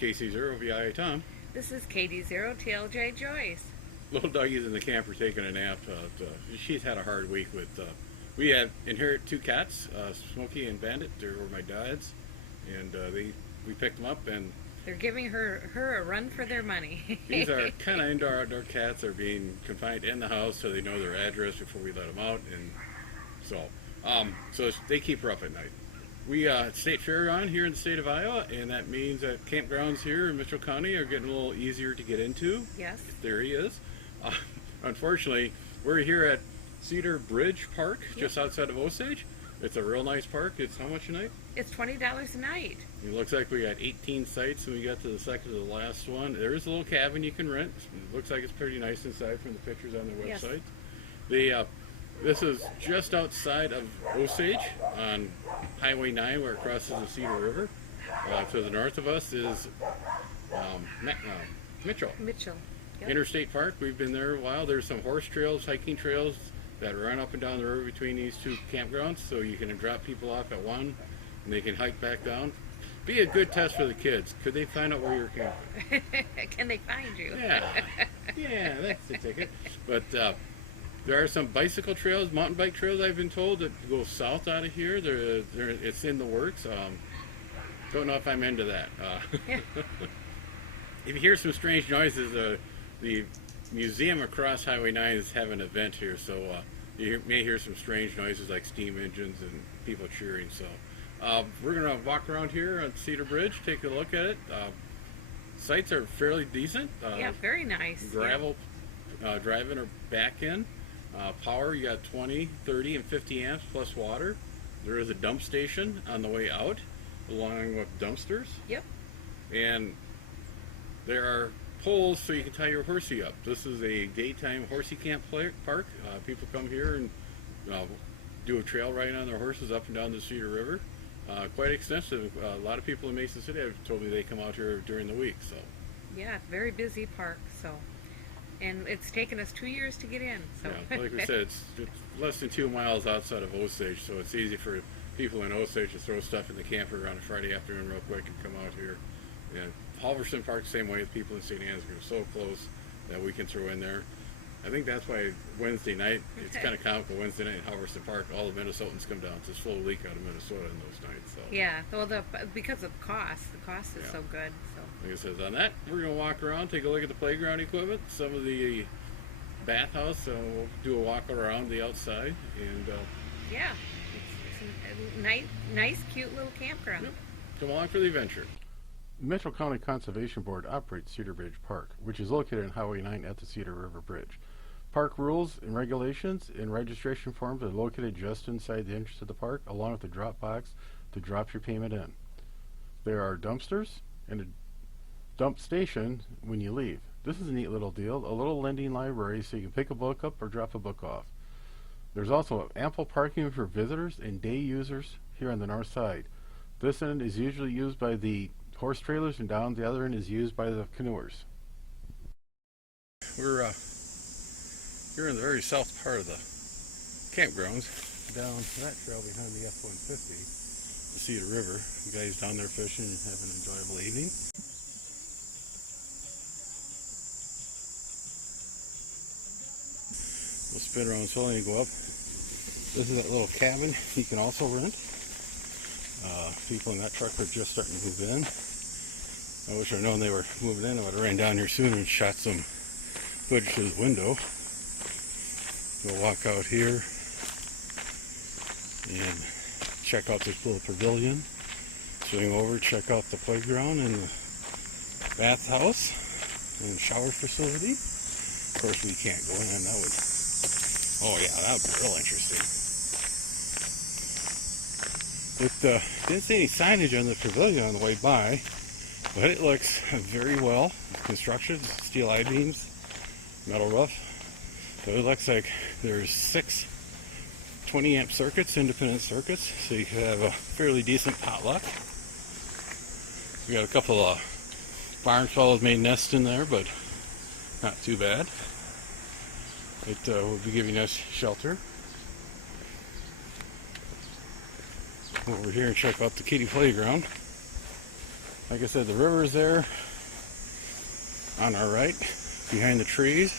KC0VI Tom. This is KD0TLJ Joyce. Little Dougie's in the camper taking a nap. She's had a hard week with. We have inherited two cats, Smokey and Bandit. They were my dad's, and we picked them up, and they're giving her a run for their money. these are kind of indoor-outdoor cats. They're being confined in the house, so they know their address before we let them out, and so they keep her up at night. We state fair on here in the state of Iowa, and that means that campgrounds here in Mitchell County are getting a little easier to get into. Yes. There he is. Unfortunately, we're here at Cedar Bridge Park, just outside of Osage. It's a real nice park. It's how much a night? It's $20 a night. It looks like we got 18 sites, and we got to the second to the last one. There is a little cabin you can rent. It looks like it's pretty nice inside from the pictures on their website. Yes. This is just outside of Osage on Highway 9, where it crosses the Cedar River. To the north of us is Mitchell. Yep. Interstate Park. We've been there a while. There's some horse trails, hiking trails that run up and down the river between these two campgrounds, so you can drop people off at one and they can hike back down. Be a good test for the kids. Could they find out where you're camping? Can they find you? Yeah, that's the ticket. But there are some bicycle trails, mountain bike trails, I've been told, that go south out of here. It's in the works. Don't know if I'm into that. If you hear some strange noises, the museum across Highway 9 is having an event here, so you may hear some strange noises like steam engines and people cheering. So we're going to walk around here on Cedar Bridge, take a look at it. Sites are fairly decent. Yeah, very nice. Gravel driving or back in. Power, you got 20, 30, and 50 amps plus water. There is a dump station on the way out, along with dumpsters. Yep. And there are poles so you can tie your horsey up. This is a daytime horsey camp park. People come here and do a trail riding on their horses up and down the Cedar River. Quite extensive. A lot of people in Mason City have told me they come out here during the week. So. Yeah, very busy park. So, and it's taken us 2 years to get in. So. Yeah, like we said, it's less than 2 miles outside of Osage, so it's easy for people in Osage to throw stuff in the camper on a Friday afternoon real quick and come out here. And Halverson Park, same way. The people in St. Ansgar are so close that we can throw in there. I think that's why Wednesday night, it's kind of comical. Wednesday night in Halverson Park, all the Minnesotans come down. It's a slow leak out of Minnesota in those nights. So. Yeah, well, because of cost, the cost is so good. So. Like I said, on that, we're going to walk around, take a look at the playground equipment, some of the bathhouse, and we'll do a walk around the outside. And yeah, it's a nice, cute little campground. Yep. Come along for the adventure. The Mitchell County Conservation Board operates Cedar Bridge Park, which is located on Highway 9 at the Cedar River Bridge. Park rules and regulations and registration forms are located just inside the entrance of the park, along with the drop box to drop your payment in. There are dumpsters and a dump station when you leave. This is a neat little deal, a little lending library so you can pick a book up or drop a book off. There's also ample parking for visitors and day users here on the north side. This end is usually used by the horse trailers, and down the other end is used by the canoers. We're here in the very south part of the campgrounds, down that trail behind the F-150, the Cedar River. The guys down there fishing and having an enjoyable evening. We'll spin around slowly and go up. This is that little cabin you can also rent. People in that truck are just starting to move in. I wish I'd known they were moving in. I would have ran down here sooner and shot some footage through the window. We'll walk out here and check out this little pavilion. Swing over, check out the playground and the bathhouse and shower facility. Of course, we can't go in. That would, oh yeah, that would be real interesting. It didn't see any signage on the pavilion on the way by, but it looks very well constructed. Steel I-beams, metal roof. So it looks like there's 6 20-amp circuits, independent circuits, so you could have a fairly decent potluck. We got a couple of barn swallows made nests in there, but not too bad. It will be giving us shelter. Over here and check out the kiddie playground. Like I said, the river's there on our right, behind the trees.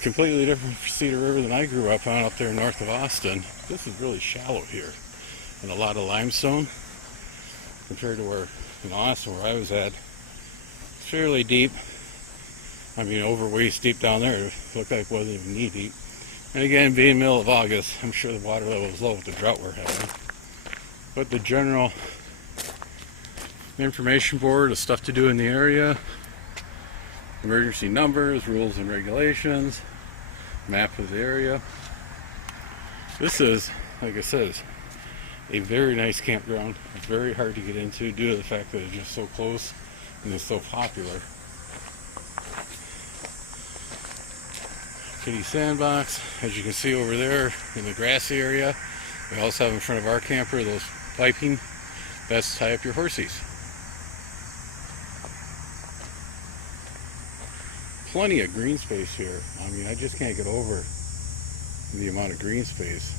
Completely different from Cedar River than I grew up on up there north of Austin. This is really shallow here, and a lot of limestone compared to where in Austin, where I was at. It's fairly deep. I mean, over waist deep down there. It looked like it wasn't even knee deep. And again, being middle of August, I'm sure the water level is low with the drought we're having. But the general information board, the stuff to do in the area, emergency numbers, rules and regulations, map of the area. This is, like I said, a very nice campground. It's very hard to get into due to the fact that it's just so close and it's so popular. Kitty sandbox, as you can see over there in the grassy area. We also have in front of our camper those piping. That's to tie up your horsies. Plenty of green space here. I mean, I just can't get over the amount of green space,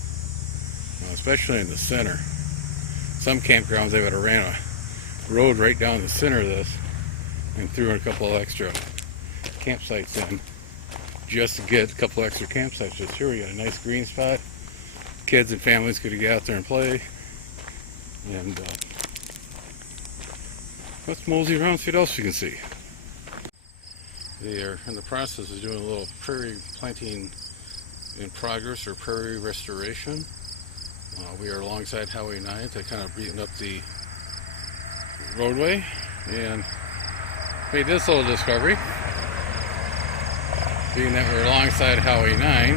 especially in the center. Some campgrounds, they would have ran a road right down the center of this and threw in a couple of extra campsites in just to get a couple extra campsites. Just here we got a nice green spot. Kids and families could get out there and play. And let's mosey around and see what else we can see. They are in the process of doing a little prairie planting in progress, or prairie restoration. We are alongside Highway 9. They kind of beaten up the roadway and made this little discovery. Being that we're alongside Highway 9,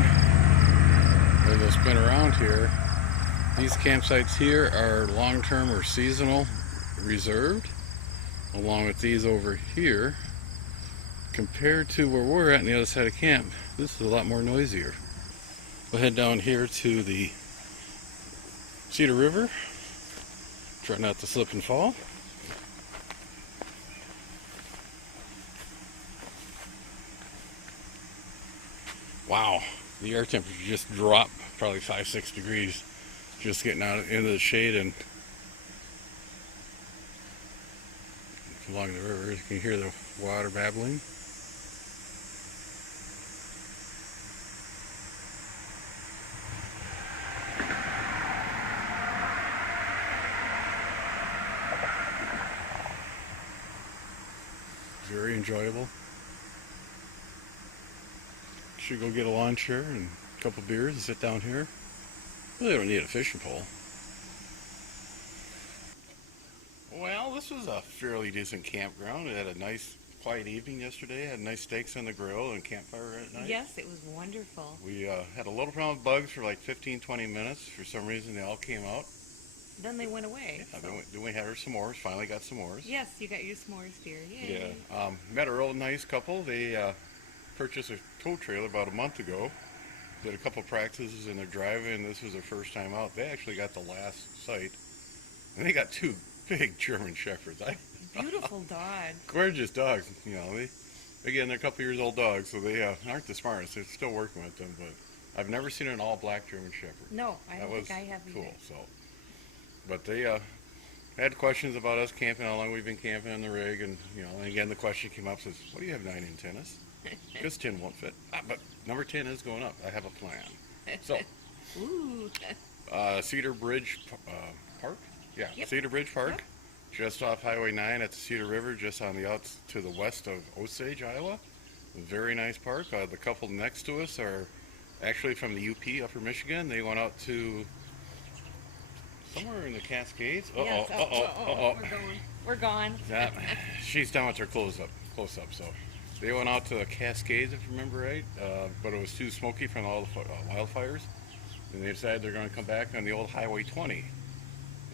where they'll spin around here, these campsites here are long-term or seasonal reserved, along with these over here. Compared to where we're at on the other side of camp, this is a lot more noisier. We'll head down here to the Cedar River. Try not to slip and fall. Wow, the air temperature just dropped probably 5-6 degrees just getting out into the shade and along the river. You can hear the water babbling. Very enjoyable. Should go get a lunch here and a couple beers and sit down here. Really don't need a fishing pole. Well, this was a fairly decent campground. It had a nice quiet evening yesterday. Had nice steaks on the grill and campfire at night. Yes, it was wonderful. We had a little problem with bugs for like 15-20 minutes. For some reason they all came out. Then they went away. Yeah, so. then we had our s'mores. Finally got s'mores. Yes, you got your s'mores, dear. Yay. Yeah. Met a real nice couple. They purchased a tow trailer about a month ago. Did a couple practices in their driveway, and this was their first time out. They actually got the last site, and they got two big German Shepherds. Beautiful dog. Gorgeous dogs. You know, they're a couple years old dogs, so they aren't the smartest. They're still working with them, but I've never seen an all-black German Shepherd. No, I don't think I have cool. either. So, but they had questions about us camping, how long we've been camping on the rig, and and again the question came up, says, "What do you have 9 antennas?" Because 10 won't fit. But number 10 is going up. I have a plan. So, Ooh. Cedar Bridge Park? Yeah, Yep. Cedar Bridge Park. Yep. Just off Highway 9 at the Cedar River, just on the outs to the west of Osage, Iowa. Very nice park. The couple next to us are actually from the UP, Upper Michigan. They went out to somewhere in the Cascades. Yes. We're gone. Yeah, she's done with her close up. So they went out to the Cascades, if you remember right, but it was too smoky from all the wildfires, and they decided they're going to come back on the old Highway 20.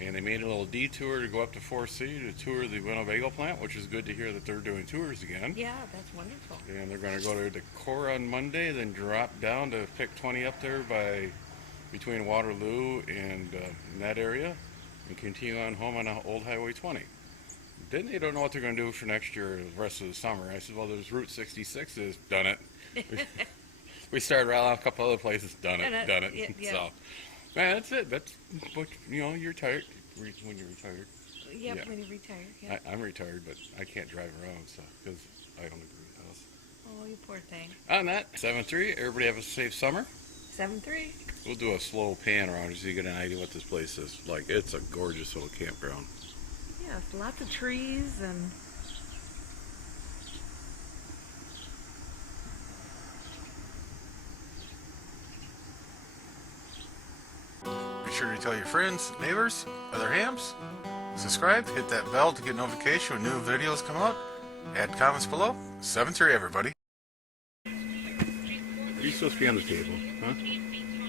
And they made a little detour to go up to Forest City to tour the Winnebago plant, which is good to hear that they're doing tours again. Yeah, that's wonderful. And they're going to go to the core on Monday, then drop down to pick 20 up there between Waterloo and that area, and continue on home on old Highway 20. Then they don't know what they're going to do for next year, the rest of the summer. I said, well, there's Route 66 is done it. We started rattling off a couple other places, done it. Yeah. So, man, that's it. That's what, you're tired when you're retired. Yep, Yeah. when you retire. Yeah. I'm retired, but I can't drive around, so because I own a greenhouse. Oh, you poor thing. On that, 7-3, everybody have a safe summer. 7-3. We'll do a slow pan around just so you get an idea what this place is like. It's a gorgeous little campground. Yes, lots of trees and. Be sure to tell your friends, neighbors, other hams. Subscribe, hit that bell to get notification when new videos come out. Add comments below. 7-3, everybody. You're supposed to be on the table, huh?